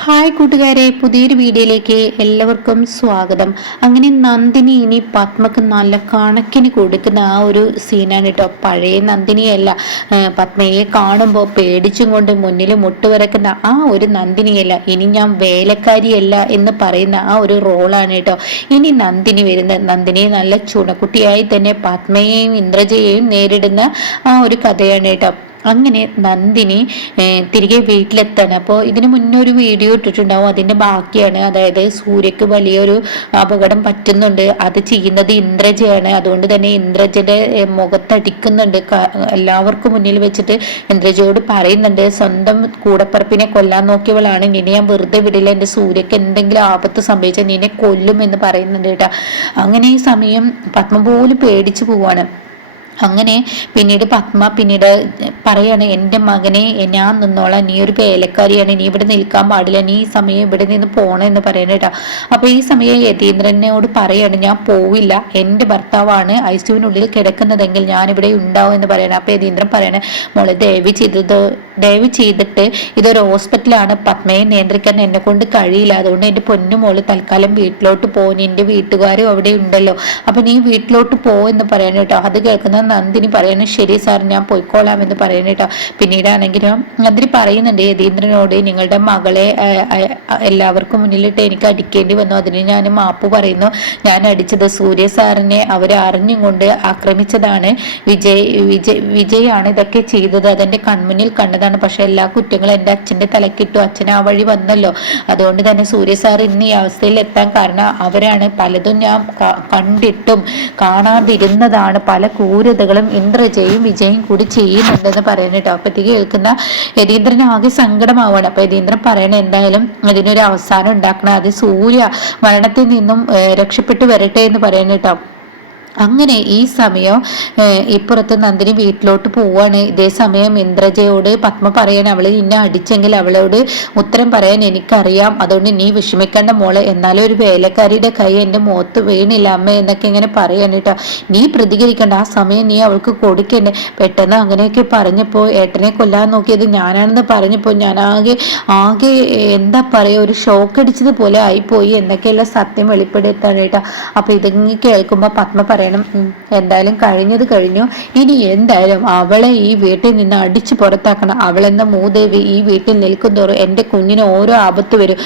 Hi കൂട്ടുകാരെ പുതിയൊരു വീഡിയോയിലേക്ക് എല്ലാവർക്കും സ്വാഗതം. അങ്ങനെ നന്ദിനി ഇനി പത്മക്ക് നല്ല കണക്കിന് കൊടുക്കുന്ന ആ ഒരു സീനാണ് കേട്ടോ പഴയ നന്ദിനിയല്ല. പത്മയെ കാണുമ്പോൾ പേടിച്ചും കൊണ്ട് മുന്നിൽ മുട്ടുവരക്കുന്ന ആ ഒരു നന്ദിനിയല്ല. ഇനി ഞാൻ വേലക്കാരിയല്ല എന്ന് പറയുന്ന ആ ഒരു റോളാണ് കേട്ടോ ഇനി നന്ദിനി വരുന്ന നന്ദിനി നല്ല ചുണക്കുട്ടിയായി തന്നെ പത്മയെയും ഇന്ദ്രജയെയും നേരിടുന്ന ആ ഒരു കഥയാണ് കേട്ടോ അങ്ങനെ നന്ദിനി തിരികെ വീട്ടിലെത്താണ്. അപ്പോൾ ഇതിന് മുന്നേ ഒരു വീഡിയോ ഇട്ടിട്ടുണ്ടാവും. അതിന്റെ ബാക്കിയാണ്. അതായത് സൂര്യക്ക് വലിയൊരു അപകടം പറ്റുന്നുണ്ട്. അത് ചെയ്യുന്നത് ഇന്ദ്രജയാണ്. അതുകൊണ്ട് തന്നെ ഇന്ദ്രജയുടെ മുഖത്തടിക്കുന്നുണ്ട്. എല്ലാവർക്കും മുന്നിൽ വെച്ചിട്ട് ഇന്ദ്രജയോട് പറയുന്നുണ്ട്. സ്വന്തം കൂടപ്പറപ്പിനെ കൊല്ലാൻ നോക്കിയവളാണ്. നിന്നെ ഞാൻ വെറുതെ വിടില്ല. എന്റെ സൂര്യക്ക് എന്തെങ്കിലും ആപത്ത് സംഭവിച്ചാൽ നിന്നെ കൊല്ലും എന്ന് പറയുന്നുണ്ട് കേട്ടോ. അങ്ങനെ ഈ സമയം പത്മ പോലും പേടിച്ചു പോവാണ്. അങ്ങനെ പിന്നീട് പത്മ പിന്നീട് പറയാണ് എന്റെ മകനെ ഞാൻ നിന്നോളാം. നീ ഒരു വേലക്കാരിയാണ്. നീ ഇവിടെ നിൽക്കാൻ പാടില്ല. നീ ഈ സമയം ഇവിടെ നിന്ന് പോകണം എന്ന് പറയണ കേട്ടോ. അപ്പൊ ഈ സമയം യതീന്ദ്രനോട് പറയാണ് ഞാൻ പോവില്ല. എന്റെ ഭർത്താവാണ് ഐ കിടക്കുന്നതെങ്കിൽ ഞാൻ ഇവിടെ ഉണ്ടാവും എന്ന് പറയണം. അപ്പൊ യതീന്ദ്രൻ പറയണേ മോളെ ദയവ് ചെയ്തത് ദയവ് ചെയ്തിട്ട് ഇതൊരു ഹോസ്പിറ്റലാണ്. പത്മയെ നിയന്ത്രിക്കാൻ എന്നെ കൊണ്ട് കഴിയില്ല. അതുകൊണ്ട് എന്റെ പൊന്നു മോൾ തൽക്കാലം വീട്ടിലോട്ട് പോകും എന്റെ വീട്ടുകാരും അവിടെ ഉണ്ടല്ലോ. അപ്പൊ നീ വീട്ടിലോട്ട് പോ എന്ന് പറയണം കേട്ടോ. അത് കേൾക്കുന്ന നന്ദിനി പറയുന്നത് ശരി സാർ ഞാൻ പോയിക്കോളാം എന്ന് പറയുന്നത് കേട്ടോ. പിന്നീടാണെങ്കിലും നന്ദിനി പറയുന്നുണ്ട് യതീന്ദ്രനോട് നിങ്ങളുടെ മകളെ എല്ലാവർക്കും മുന്നിലിട്ട് എനിക്ക് അടിക്കേണ്ടി വന്നു. അതിന് ഞാൻ മാപ്പ് പറയുന്നു. ഞാൻ അടിച്ചത് സൂര്യ സാറിനെ അവർ അറിഞ്ഞുകൊണ്ട് ആക്രമിച്ചതാണ്. വിജയ് വിജയ് വിജയാണ് ഇതൊക്കെ ചെയ്തത്. അതെന്റെ കൺമുന്നിൽ കണ്ടതാണ്. പക്ഷെ എല്ലാ കുറ്റങ്ങളും എന്റെ അച്ഛന്റെ തലക്കിട്ടു. അച്ഛൻ ആ വഴി വന്നല്ലോ. അതുകൊണ്ട് തന്നെ സൂര്യ സാർ ഇന്ന് ഈ അവസ്ഥയിൽ എത്താൻ കാരണം അവരാണ് പലതും ഞാൻ കണ്ടിട്ടും കാണാതിരുന്നതാണ്. പല ക്രൂരത കഥകളും ഇന്ദ്രജയും വിജയും കൂടി ചെയ്യുന്നുണ്ടെന്ന് പറയുന്നുണ്ട് അപ്പത്തേക്ക് കേൾക്കുന്ന യതീന്ദ്രന് ആകെ സങ്കടമാവുകയാണ് അപ്പൊ യതീന്ദ്രൻ പറയണ എന്തായാലും അതിനൊരു അവസാനം ഉണ്ടാക്കണം. അത് സൂര്യ മരണത്തിൽ നിന്നും രക്ഷപ്പെട്ടു വരട്ടെ എന്ന് പറയുന്നുട്ടോ അങ്ങനെ ഈ സമയം ഇപ്പുറത്ത് നന്ദിനി വീട്ടിലോട്ട് പോവാണ്. ഇതേ സമയം ഇന്ദ്രജയോട് പത്മ പറയാൻ അവൾ നിന്നെ അടിച്ചെങ്കിൽ അവളോട് ഉത്തരം പറയാൻ എനിക്കറിയാം. അതുകൊണ്ട് നീ വിഷമിക്കേണ്ട മോളെ. എന്നാലും ഒരു വേലക്കാരിയുടെ കൈ എന്റെ മുഖത്ത് വീണില്ല. അമ്മ എന്നൊക്കെ ഇങ്ങനെ പറയാൻ കേട്ടോ. നീ പ്രതികരിക്കേണ്ട. ആ സമയം നീ അവൾക്ക് കൊടുക്കണ്ടേ. പെട്ടെന്ന് അങ്ങനെയൊക്കെ പറഞ്ഞപ്പോൾ ഏട്ടനെ കൊല്ലാൻ നോക്കിയത് ഞാനാണെന്ന് പറഞ്ഞപ്പോൾ ഞാൻ ആകെ ആകെ എന്താ പറയുക ഒരു ഷോക്ക് അടിച്ചത് പോലെ ആയിപ്പോയി എന്നൊക്കെയുള്ള സത്യം വെളിപ്പെടുത്താണ് കേട്ടോ. അപ്പൊ ഇതെങ്ങനെ കേൾക്കുമ്പോൾ പത്മ പറയാം പറയണം. എന്തായാലും കഴിഞ്ഞത് കഴിഞ്ഞു. ഇനി എന്തായാലും അവളെ ഈ വീട്ടിൽ നിന്ന് അടിച്ചു പുറത്താക്കണം. അവളെന്ന മൂദേവി ഈ വീട്ടിൽ നിൽക്കുന്നതോറും എന്റെ കുഞ്ഞിന് ഓരോ ആപത്ത് വരും.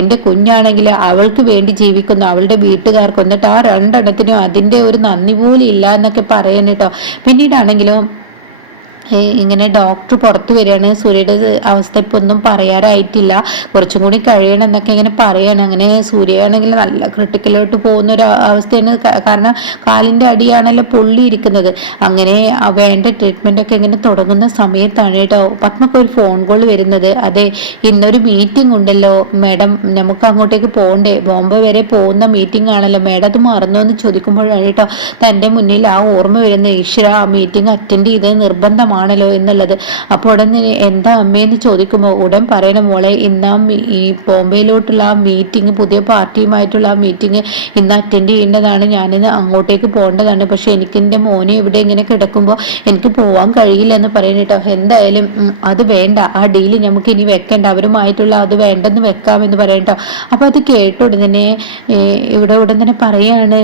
എന്റെ കുഞ്ഞാണെങ്കിൽ അവൾക്ക് വേണ്ടി ജീവിക്കുന്നു. അവളുടെ വീട്ടുകാർക്ക് എന്നിട്ട് ആ രണ്ടെണ്ണത്തിനും അതിന്റെ ഒരു നന്ദി പോലും ഇല്ല എന്നൊക്കെ പറയാൻ പിന്നീടാണെങ്കിലും ഇങ്ങനെ ഡോക്ടർ പുറത്തു വരികയാണ്. സൂര്യയുടെ അവസ്ഥ ഇപ്പൊ ഒന്നും പറയാറായിട്ടില്ല. കുറച്ചും കൂടി കഴിയണം എന്നൊക്കെ ഇങ്ങനെ പറയാണ്. അങ്ങനെ സൂര്യയാണെങ്കിൽ നല്ല ക്രിട്ടിക്കലോട്ട് പോകുന്ന ഒരു അവസ്ഥയാണ്. കാരണം കാലിന്റെ അടിയാണല്ലോ പൊള്ളി ഇരിക്കുന്നത്. അങ്ങനെ വേണ്ട ട്രീറ്റ്മെന്റ് ഒക്കെ ഇങ്ങനെ തുടങ്ങുന്ന സമയത്താണ് കേട്ടോ പത്മക്ക് ഒരു ഫോൺ കോൾ വരുന്നത്. അതെ ഇന്നൊരു മീറ്റിംഗ് ഉണ്ടല്ലോ. മാഡം നമുക്ക് അങ്ങോട്ടേക്ക് പോകണ്ടേ? ബോംബെ വരെ പോകുന്ന മീറ്റിംഗ് ആണല്ലോ. മാഡം അത് മറന്നു എന്ന് ചോദിക്കുമ്പോഴാണ് കേട്ടോ തന്റെ മുന്നിൽ ആ ഓർമ്മ വരുന്ന ഈശ്വര ആ മീറ്റിംഗ് അറ്റൻഡ് ചെയ്ത് നിർബന്ധമാണ് ആണല്ലോ എന്നുള്ളത്. അപ്പോൾ ഉടനെ എന്താ അമ്മയെന്ന് ചോദിക്കുമ്പോൾ ഉടൻ പറയണ മോളെ ഇന്നാ ഈ ബോംബെയിലോട്ടുള്ള ആ മീറ്റിംഗ് പുതിയ പാർട്ടിയുമായിട്ടുള്ള ആ മീറ്റിംഗ് ഇന്ന് അറ്റൻഡ് ചെയ്യേണ്ടതാണ്. ഞാനിന്ന് അങ്ങോട്ടേക്ക് പോകേണ്ടതാണ്. പക്ഷെ എനിക്ക് എന്റെ മോനെ ഇവിടെ ഇങ്ങനെ കിടക്കുമ്പോൾ എനിക്ക് പോവാൻ കഴിയില്ല എന്ന് പറയുന്നത് കേട്ടോ. എന്തായാലും അത് വേണ്ട. ആ ഡീൽ നമുക്ക് ഇനി വെക്കണ്ട. അവരുമായിട്ടുള്ള അത് വേണ്ടെന്ന് വെക്കാമെന്ന് കേട്ടോ. അപ്പൊ അത് കേട്ട ഉടനെ ഇവിടെ ഉടൻ തന്നെ പറയാണ്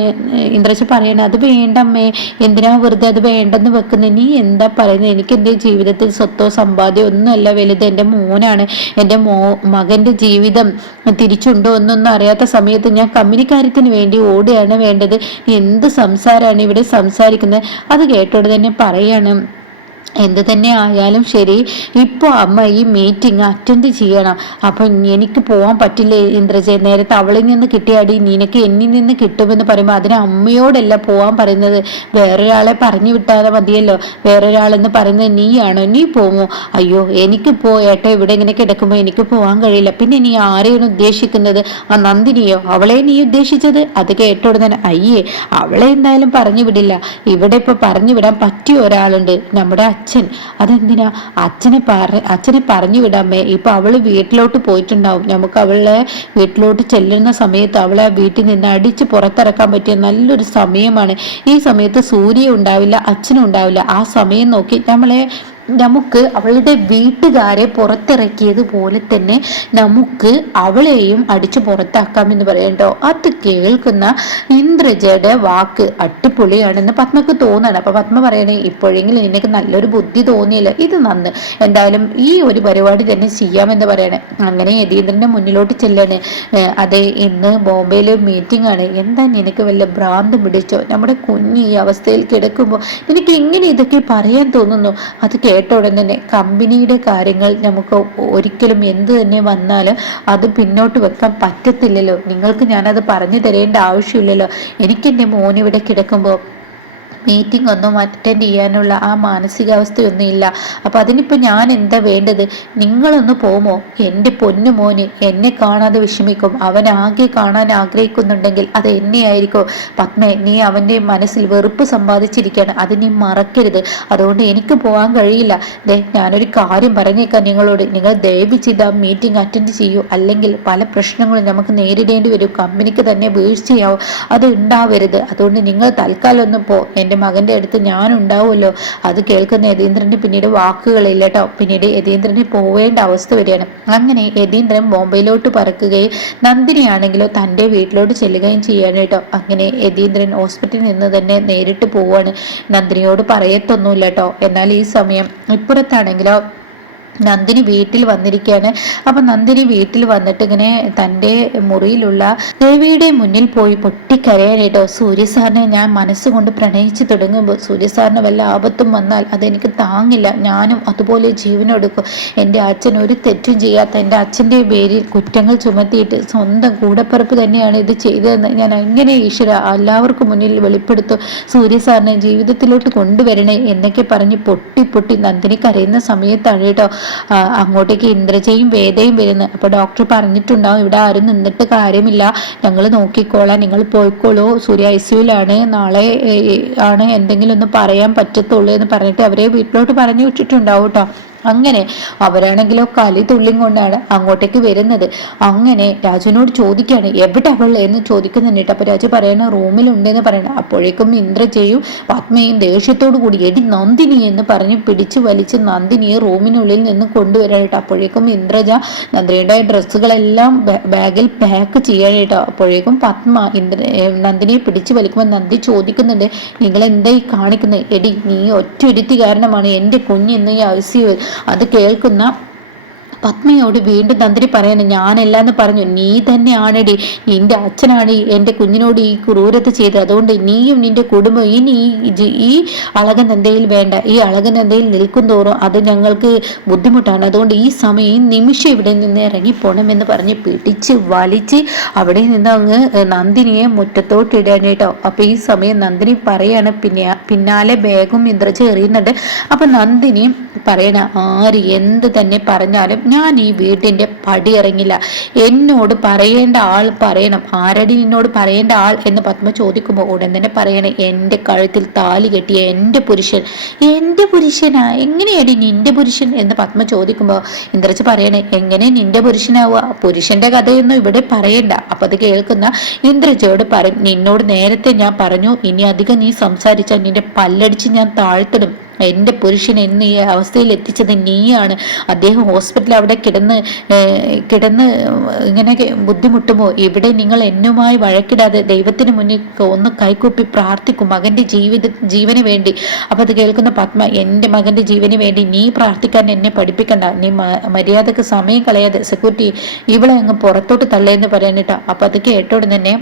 ഇന്ദ്രജ് പറയാണ് അത് വേണ്ട അമ്മേ. എന്തിനാ വെറുതെ അത് വേണ്ടെന്ന് വെക്കുന്നത് നീ എന്താ പറയുന്നത് എനിക്ക് എന്റെ ജീവിതത്തിൽ സ്വത്തോ സമ്പാദ്യം ഒന്നുമല്ല. വലുത് എന്റെ മോനാണ്. എന്റെ മോ മകന്റെ ജീവിതം തിരിച്ചുണ്ടോ എന്നൊന്നും അറിയാത്ത സമയത്ത് ഞാൻ കമ്പനിക്കാര്യത്തിന് വേണ്ടി ഓടുകയാണ് വേണ്ടത്. എന്ത് സംസാരമാണ് ഇവിടെ സംസാരിക്കുന്നത്? അത് കേട്ടോട് തന്നെ പറയാണ്. എന്ത് തന്നെ ആയാലും ശരി ഇപ്പോൾ അമ്മ ഈ മീറ്റിംഗ് അറ്റൻഡ് ചെയ്യണം. അപ്പോൾ എനിക്ക് പോകാൻ പറ്റില്ല ഇന്ദ്രജയ നേരത്തെ അവളിൽ നിന്ന് കിട്ടിയാടി നിനക്ക് എന്നിൽ നിന്ന് കിട്ടുമെന്ന് പറയുമ്പോൾ അതിന് അമ്മയോടല്ല പോകാൻ പറയുന്നത്. വേറൊരാളെ പറഞ്ഞു വിട്ടാതെ മതിയല്ലോ. വേറൊരാളെന്ന് പറയുന്നത് നീയാണോ? നീ പോമോ അയ്യോ എനിക്ക് ഏട്ട ഇവിടെ ഇങ്ങനെ കിടക്കുമ്പോൾ എനിക്ക് പോകാൻ കഴിയില്ല. പിന്നെ നീ ആരെയാണ് ഉദ്ദേശിക്കുന്നത്? ആ നന്ദിനിയോ? അവളെ നീ ഉദ്ദേശിച്ചത്? അത് കേട്ടോടെ തന്നെ അയ്യേ അവളെ എന്തായാലും പറഞ്ഞു വിടില്ല. ഇവിടെ ഇപ്പോൾ പറഞ്ഞു വിടാൻ പറ്റിയ ഒരാളുണ്ട്. നമ്മുടെ അച്ഛൻ. അതെന്തിനാ? അച്ഛനെ പറ അച്ഛനെ പറഞ്ഞു വിടാമേ ഇപ്പൊ അവൾ വീട്ടിലോട്ട് പോയിട്ടുണ്ടാവും. നമുക്ക് അവളെ വീട്ടിലോട്ട് ചെല്ലുന്ന സമയത്ത് അവളെ വീട്ടിൽ നിന്ന് അടിച്ച് പുറത്തിറക്കാൻ പറ്റിയ നല്ലൊരു സമയമാണ്. ഈ സമയത്ത് സൂര്യ ഉണ്ടാവില്ല അച്ഛനും ഉണ്ടാവില്ല. ആ സമയം നോക്കി നമ്മളെ നമുക്ക് അവളുടെ വീട്ടുകാരെ പുറത്തിറക്കിയത് പോലെ തന്നെ നമുക്ക് അവളെയും അടിച്ചു പുറത്താക്കാമെന്ന് പറയണ്ടോ അത് കേൾക്കുന്ന ഇന്ദ്രജയുടെ വാക്ക് അട്ടിപ്പൊളിയാണെന്ന് പത്മക്ക് തോന്നണം. അപ്പൊ പത്മ പറയണേ ഇപ്പോഴെങ്കിലും നിനക്ക് നല്ലൊരു ബുദ്ധി തോന്നിയില്ല. ഇത് നന്ന്. എന്തായാലും ഈ ഒരു പരിപാടി തന്നെ ചെയ്യാമെന്ന് പറയണേ. അങ്ങനെ യതീന്ദ്രന്റെ മുന്നിലോട്ട് ചെല്ലണേ. അതെ ഇന്ന് ബോംബെയിൽ മീറ്റിംഗ് ആണ്. എന്താ നിനക്ക് വല്ല ഭ്രാന്ത് പിടിച്ചോ? നമ്മുടെ കുഞ്ഞ് ഈ അവസ്ഥയിൽ കിടക്കുമ്പോൾ നിനക്ക് എങ്ങനെ ഇതൊക്കെ പറയാൻ തോന്നുന്നു? അത് കേട്ട ഉടൻ തന്നെ കമ്പനിയുടെ കാര്യങ്ങൾ നമുക്ക് ഒരിക്കലും എന്ത് തന്നെ വന്നാലും അത് പിന്നോട്ട് വെക്കാൻ പറ്റത്തില്ലല്ലോ. നിങ്ങൾക്ക് ഞാനത് പറഞ്ഞു തരേണ്ട ആവശ്യമില്ലല്ലോ. എനിക്ക് മോനിവിടെ കിടക്കുമ്പോൾ മീറ്റിംഗ് ഒന്നും അറ്റൻഡ് ചെയ്യാനുള്ള ആ മാനസികാവസ്ഥയൊന്നും ഇല്ല അപ്പം അതിനിപ്പോൾ ഞാൻ എന്താ വേണ്ടത്? നിങ്ങളൊന്ന് പോമോ? എന്റെ പൊന്നു മോന് എന്നെ കാണാതെ വിഷമിക്കും. അവൻ ആകെ കാണാൻ ആഗ്രഹിക്കുന്നുണ്ടെങ്കിൽ അത് എന്നെയായിരിക്കും? പത്മേ നീ അവന്റെ മനസ്സിൽ വെറുപ്പ് സമ്പാദിച്ചിരിക്കുകയാണ് അത് നീ മറക്കരുത്. അതുകൊണ്ട് എനിക്ക് പോകാൻ കഴിയില്ല. ദേ ഞാനൊരു കാര്യം പറഞ്ഞേക്കാം നിങ്ങളോട്. നിങ്ങൾ ദയവ് ചെയ്ത് ആ മീറ്റിംഗ് അറ്റൻഡ് ചെയ്യൂ. അല്ലെങ്കിൽ പല പ്രശ്നങ്ങളും നമുക്ക് നേരിടേണ്ടി വരും. കമ്പനിക്ക് തന്നെ വീഴ്ചയാവും. അത് ഉണ്ടാവരുത്. അതുകൊണ്ട് നിങ്ങൾ തൽക്കാലം ഒന്ന് പോ. എന്റെ മകന്റെ അടുത്ത് ഞാൻ ഉണ്ടാവുമല്ലോ അത് കേൾക്കുന്ന യതീന്ദ്രന് പിന്നീട് വാക്കുകളില്ല കേട്ടോ. പിന്നീട് യതീന്ദ്രന് പോവേണ്ട അവസ്ഥ വരികയാണ്. അങ്ങനെ യതീന്ദ്രൻ ബോംബെയിലോട്ട് പറക്കുകയും നന്ദിനിയാണെങ്കിലോ തന്റെ വീട്ടിലോട്ട് ചെല്ലുകയും ചെയ്യാണ് കേട്ടോ. അങ്ങനെ യതീന്ദ്രൻ ഹോസ്പിറ്റലിൽ നിന്ന് തന്നെ നേരിട്ട് പോവാണ് നന്ദിനിയോട് പറയത്തൊന്നുമില്ല കേട്ടോ. എന്നാൽ ഈ സമയം ഇപ്പുറത്താണെങ്കിലോ നന്ദിനി വീട്ടിൽ വന്നിരിക്കുകയാണ് അപ്പൊ നന്ദിനി വീട്ടിൽ വന്നിട്ട് ഇങ്ങനെ തന്റെ മുറിയിലുള്ള ദേവിയുടെ മുന്നിൽ പോയി പൊട്ടിക്കരയാനായിട്ടോ സൂര്യ സാറിനെ ഞാൻ മനസ്സുകൊണ്ട് പ്രണയിച്ചു തുടങ്ങുമ്പോൾ സൂര്യസാറിന് വല്ല ആപത്തും വന്നാൽ അതെനിക്ക് താങ്ങില്ല. ഞാനും അതുപോലെ ജീവനെടുക്കും എന്റെ അച്ഛൻ ഒരു തെറ്റും ചെയ്യാത്ത എന്റെ അച്ഛന്റെ പേരിൽ കുറ്റങ്ങൾ ചുമത്തിയിട്ട് സ്വന്തം കൂടപ്പറപ്പ് തന്നെയാണ് ഇത് ചെയ്തതെന്ന് ഞാൻ എങ്ങനെ ഈശ്വര എല്ലാവർക്കും മുന്നിൽ വെളിപ്പെടുത്തും. സൂര്യസാറിനെ ജീവിതത്തിലോട്ട് കൊണ്ടുവരണേ എന്നൊക്കെ പറഞ്ഞ് പൊട്ടി പൊട്ടി നന്ദിനി കരയുന്ന സമയത്താണ് കേട്ടോ. അങ്ങോട്ടേക്ക് ഇന്ദ്രജയും വേദയും വരുന്നത് അപ്പോൾ ഡോക്ടർ പറഞ്ഞിട്ടുണ്ടാവും ഇവിടെ ആരും നിന്നിട്ട് കാര്യമില്ല. ഞങ്ങൾ നോക്കിക്കോളാം നിങ്ങൾ പോയിക്കോളൂ. സൂര്യ ഐ സിയുലാണ് നാളെ ആണ് എന്തെങ്കിലും ഒന്ന് പറയാൻ പറ്റത്തുള്ളൂ എന്ന് പറഞ്ഞിട്ട് അവരെ വീട്ടിലോട്ട് പറഞ്ഞു വിട്ടിട്ടുണ്ടാവും കേട്ടോ. അങ്ങനെ അവരാണെങ്കിലോ കലി തുള്ളിയും കൊണ്ടാണ് അങ്ങോട്ടേക്ക് വരുന്നത്. അങ്ങനെ രാജുവിനോട് ചോദിക്കുകയാണ് എവിടെ അവൾ? എന്ന് ചോദിക്കുന്നുണ്ട് അപ്പൊ രാജു പറയണ റൂമിലുണ്ടെന്ന് പറയണം. അപ്പോഴേക്കും ഇന്ദ്രജയും പത്മയും ദേഷ്യത്തോടു കൂടി എടി നന്ദിനി എന്ന് പറഞ്ഞ് പിടിച്ചു വലിച്ച് നന്ദിനിയെ റൂമിനുള്ളിൽ നിന്ന് കൊണ്ടുവരാനായിട്ട് അപ്പോഴേക്കും ഇന്ദ്രജ നന്ദിനിയുടെ ഡ്രസ്സുകളെല്ലാം ബാഗിൽ പാക്ക് ചെയ്യാനായിട്ട് അപ്പോഴേക്കും പത്മ ഇന്ദ്ര നന്ദിനിയെ പിടിച്ചു വലിക്കുമ്പോൾ നന്ദി ചോദിക്കുന്നുണ്ട് നിങ്ങൾ എന്തായി കാണിക്കുന്നത് എടി നീ ഒറ്റ കാരണമാണ് എന്റെ കുഞ്ഞിന്ന് ഈ ഐ അത് കേൾക്കുന്ന പത്മയോട് വീണ്ടും തന്ത്രി പറയുന്നു ഞാനല്ല എന്ന് പറഞ്ഞു. നീ തന്നെയാണടി. നിന്റെ അച്ഛനാണ് എന്റെ കുഞ്ഞിനോട് ഈ ക്രൂരത ചെയ്തത്. അതുകൊണ്ട് നീയും നിന്റെ കുടുംബം ഇനി ഈ അളകനന്ദയിൽ വേണ്ട. ഈ അളകനന്ദയിൽ നിൽക്കും തോറും അത് ഞങ്ങൾക്ക് ബുദ്ധിമുട്ടാണ്. അതുകൊണ്ട് ഈ സമയം ഈ നിമിഷം ഇവിടെ നിന്ന് ഇറങ്ങിപ്പോണം എന്ന് പറഞ്ഞ് പിടിച്ച് വലിച്ച് അവിടെ നിന്ന് അങ്ങ് നന്ദിനിയെ മുറ്റത്തോട്ട് ഇടാനായിട്ടോ അപ്പൊ ഈ സമയം നന്ദിനി പറയാണ് പിന്നെ പിന്നാലെ ബാഗും ഇന്ദ്രജ് എറിയുന്നുണ്ട്. അപ്പൊ നന്ദിനി പറയണ ആര് എന്ത് തന്നെ പറഞ്ഞാലും ഞാൻ ഈ പടി ഇറങ്ങില്ല. എന്നോട് പറയേണ്ട ആൾ പറയണം. ആരടി നിന്നോട് പറയേണ്ട ആൾ എന്ന് പത്മ ചോദിക്കുമ്പോൾ ഉടൻ തന്നെ പറയണേ എന്റെ കഴുത്തിൽ താലി കെട്ടിയ എന്റെ പുരുഷൻ. എന്റെ പുരുഷനാ? എങ്ങനെയടി നിന്റെ പുരുഷൻ? എന്ന് പത്മ ചോദിക്കുമ്പോൾ ഇന്ദ്രജ് പറയണേ എങ്ങനെ നിന്റെ പുരുഷനാവുക? പുരുഷന്റെ കഥയൊന്നും ഇവിടെ പറയണ്ട. അപ്പൊ അത് കേൾക്കുന്ന ഇന്ദ്രജയോട് പറയും നിന്നോട് നേരത്തെ ഞാൻ പറഞ്ഞു ഇനി അധികം നീ സംസാരിച്ചാൽ നിന്റെ പല്ലടിച്ച് ഞാൻ താഴ്ത്തിടും. എന്റെ പുരുഷൻ എന്ന് ഈ അവസ്ഥയിൽ എത്തിച്ചത് നീയാണ്. അദ്ദേഹം ഹോസ്പിറ്റലിൽ അവിടെ കിടന്ന് കിടന്ന് ഇങ്ങനെ ബുദ്ധിമുട്ടുമോ ഇവിടെ നിങ്ങൾ എന്നുമായി വഴക്കിടാതെ ദൈവത്തിന് മുന്നിൽ ഒന്ന് കൈകൂപ്പി പ്രാർത്ഥിക്കും മകന്റെ ജീവിത ജീവന് വേണ്ടി. അപ്പോൾ അത് കേൾക്കുന്ന പത്മ എന്റെ മകന്റെ ജീവന് വേണ്ടി നീ പ്രാർത്ഥിക്കാൻ എന്നെ പഠിപ്പിക്കണ്ട. നീ മര്യാദയ്ക്ക് സമയം കളയാതെ സെക്യൂരിറ്റി ഇവളെ അങ്ങ് പുറത്തോട്ട് തള്ളേന്ന് പറയാനിട്ടാ. അപ്പം അത് കേട്ടോടെ തന്നെ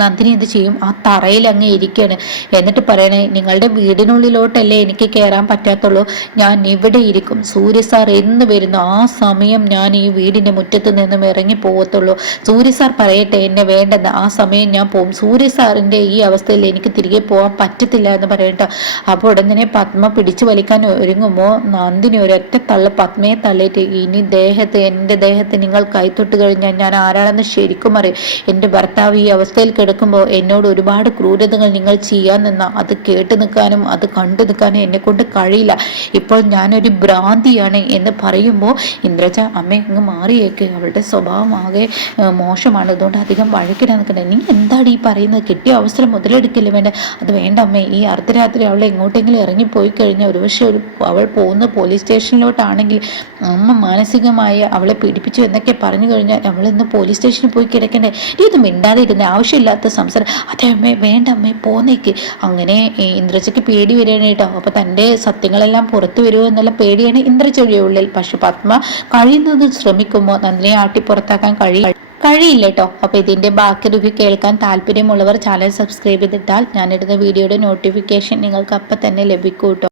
നന്ദിനി എന്ത് ചെയ്യും? ആ തറയിൽ അങ്ങ് ഇരിക്കുകയാണ് എന്നിട്ട് പറയണേ നിങ്ങളുടെ വീടിനുള്ളിലോട്ടല്ലേ എനിക്ക് കയറാൻ പറ്റാത്തുള്ളൂ. ഞാൻ ഇവിടെ ഇരിക്കും. സൂര്യ സാർ എന്ന് വരുന്നു ആ സമയം ഞാൻ ഈ വീടിന്റെ മുറ്റത്ത് നിന്നും ഇറങ്ങി പോകത്തുള്ളൂ. സൂര്യ സാർ പറയട്ടെ എന്നെ വേണ്ടെന്ന്. ആ സമയം ഞാൻ പോകും. സൂര്യ സാറിന്റെ ഈ അവസ്ഥയിൽ എനിക്ക് തിരികെ പോകാൻ പറ്റത്തില്ല എന്ന് പറയട്ടെ. അപ്പോൾ ഉടനെ പത്മ പിടിച്ചു വലിക്കാൻ ഒരുങ്ങുമ്പോൾ നന്ദിനി ഒരൊറ്റ തള്ള പത്മയെ തള്ളിയിട്ട് ഇനി ദേഹത്ത് എന്റെ ദേഹത്ത് നിങ്ങൾ കൈത്തൊട്ട് കഴിഞ്ഞാൽ ഞാൻ ആരാണെന്ന് ശരിക്കും അറിയും. എന്റെ ഭർത്താവ് ഈ അവസ്ഥയിൽ കിടക്കുമ്പോൾ എന്നോട് ഒരുപാട് ക്രൂരതകൾ നിങ്ങൾ ചെയ്യാൻ നിന്ന. അത് കേട്ട് നിൽക്കാനും അത് കണ്ടു നിൽക്കാനും എന്നെ കൊണ്ട് കഴിയില്ല. ഇപ്പോൾ ഞാനൊരു ഭ്രാന്തിയാണ് എന്ന് പറയുമ്പോൾ ഇന്ദ്രജ അമ്മ അങ്ങ് മാറിയേക്ക്. അവളുടെ സ്വഭാവം ആകെ മോശമാണ്. അതുകൊണ്ട് അധികം വഴക്കിടാൻ നിൽക്കണ്ടേ. നീ എന്താണ് ഈ പറയുന്നത്? കിട്ടിയ അവസരം മുതലെടുക്കില്ല വേണ്ട? അത് വേണ്ട അമ്മേ. ഈ അർദ്ധരാത്രി അവൾ എങ്ങോട്ടെങ്കിലും ഇറങ്ങിപ്പോയി കഴിഞ്ഞാൽ ഒരുപക്ഷെ ഒരു അവൾ പോകുന്ന പോലീസ് സ്റ്റേഷനിലോട്ടാണെങ്കിൽ അമ്മ മാനസികമായി അവളെ പീഡിപ്പിച്ചു എന്നൊക്കെ പറഞ്ഞു കഴിഞ്ഞാൽ അവൾ ഇന്ന് പോലീസ് സ്റ്റേഷനിൽ പോയി കിടക്കണ്ടേ? നീ ഇത് മിണ്ടാതെ ഇരുന്ന് ആവശ്യമില്ലാത്ത സംസാരം. അതെ അമ്മേ വേണ്ട അമ്മേ പോന്നേക്ക്. അങ്ങനെ ഇന്ദ്രജയ്ക്ക് പേടി വരികയാണ് കേട്ടോ. അപ്പൊ തന്റെ സത്യങ്ങളെല്ലാം പുറത്തു വരുമോ എന്നുള്ള പേടിയാണ് ഇന്ദ്രജയുടെ ഉള്ളിൽ. പക്ഷെ പത്മ കഴിയുന്നത് ശ്രമിക്കുമ്പോൾ നന്ദിനെ ആട്ടി പുറത്താക്കാൻ കഴിയും കഴിയില്ല കേട്ടോ. അപ്പോൾ ഇതിന്റെ ബാക്കി റിവ്യൂ കേൾക്കാൻ താല്പര്യമുള്ളവർ ചാനൽ സബ്സ്ക്രൈബ് ചെയ്തിട്ടാൽ ഞാനിടുന്ന വീഡിയോയുടെ നോട്ടിഫിക്കേഷൻ നിങ്ങൾക്ക് അപ്പം തന്നെ ലഭിക്കും